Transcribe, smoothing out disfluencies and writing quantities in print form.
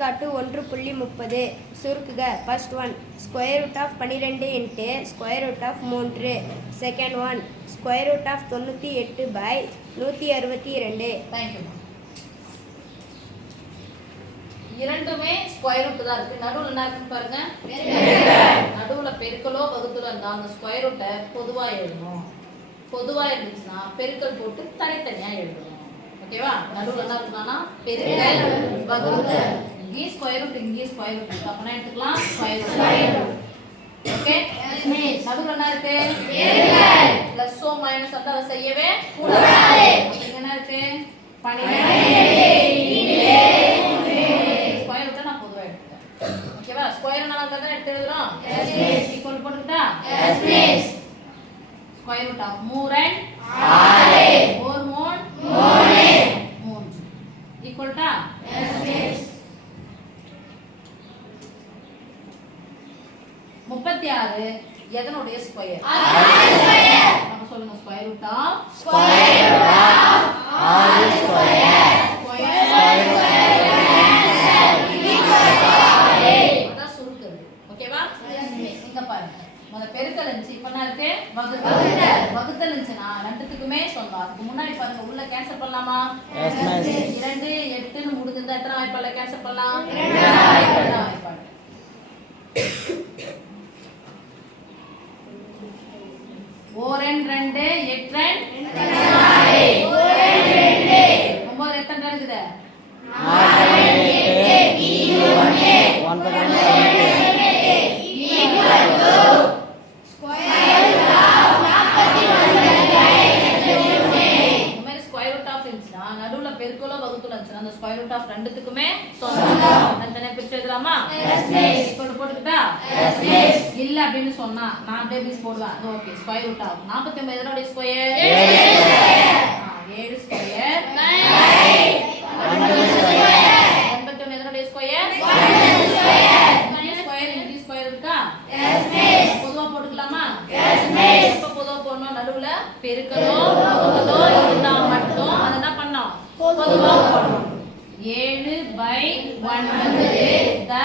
எடுத்துக்காட்டு 1.30 சுருக்குக. First one square root of 12 into square root of 3. Second one square root of 98/162. Thank you. இரண்டுமே square root தான் இருக்கு. நடுவுல என்ன இருக்குன்னு பாருங்க. நடுவுல பெருக்கலோ வகுத்தலோ இருந்தா அந்த ஸ்கொயர் ரூட்டை பொதுவா எழுதணும். பொதுவா இருந்துச்சுன்னா பெருக்கல் போட்டு தனித்தனியா எழுதணும். ஓகேவா? நடுவுல என்ன இருக்குன்னா பெருக்கல் வகுத்தல். இங்கே ஸ்கொயர் ரூட் இங்கே ஸ்கொயர் ரூட் இருக்கு. அப்பனா எடுத்துக்கலாம் ஸ்கொயர் ரூட். ஓகே? நடுவுல என்ன இருக்கு? பெருக்கல். பிளஸ் ஓ மைனஸ் அத செய்யவே கூடாது. இங்க என்ன இருக்கு? 12 ஸ்கொயர் ரூட்டை நான் பொதுவா எடுத்துட்டேன். ஓகேவா? ஸ்கொயர் நல்லா தான் எடுத்து எழுதுறோம். Yes miss. ஈக்குவல் போட்டுட்டா? Yes miss. Square root of 3 6 4 3 equal டா? Yes miss. 36 எதனுடைய ஸ்கொயர்? 6 ஸ்கொயர். நம்ம சொல்லுங்க ஸ்கொயர் ரூட் ஆஃப் 6 ஸ்கொயர். அதான் சுருக்குது. ஓகேவா? Yes miss. இங்க பாருங்க. முத பெருக்கல் இருந்துச்சு. இப்போ என்ன இருக்கு? வகுத்தல். வகுத்தல் இருந்துச்சுனா ரெண்டுத்துக்குமே சொல்லலாம். அதுக்கு முன்னாடி பாருங்க உள்ள கேன்சல் பண்ணலாமா? Yes miss. 2 8 ன்னு முடிஞ்சதா எத்தனை வாய்ப்பால கேன்சல் பண்ணலாம்? 2 வாய்ப்பால. ஓரன் 2 8 ரன் 4 ஓரன் 2 9 எத்தனை இருக்குது? 4 8 1 நடுவுல பெருக்கலோ வகுத்தலோ இருந்துச்சுன்னா அந்த ஸ்கொயர் ரூட் ஆஃப் ரெண்டுத்துக்குமே சொல்லலாம். தனித்தனியா பிரிச்சு எழுதலாமா? Yes miss. ஈக்குவல் போட்டுக்கிட்டா? Yes miss. இல்ல அப்படினு சொன்னா நான் அப்படியே பிஸ் போடுவேன். அது ஓகே. ஸ்கொயர் ரூட் ஆஃப் 49 எதனுடைய ஸ்கொயர்? 7 ஸ்கொயர். 7 ஸ்கொயர் 9 ஸ்கொயர் 81 எதனுடைய ஸ்கொயர்? 1 ஸ்கொயர். இங்க ஸ்கொயர் இங்க ஸ்கொயர் இருக்கா? Yes miss. பொதுவா போட்டுக்கலாமா? Yes miss. எப்ப பொதுவா போடணும்? நடுவுல பெருக்கலோ வகுத்தலோ இருந்தா மட்டும் அத என்ன பண்ணனும்? பொதுவா போடணும். 7/9 the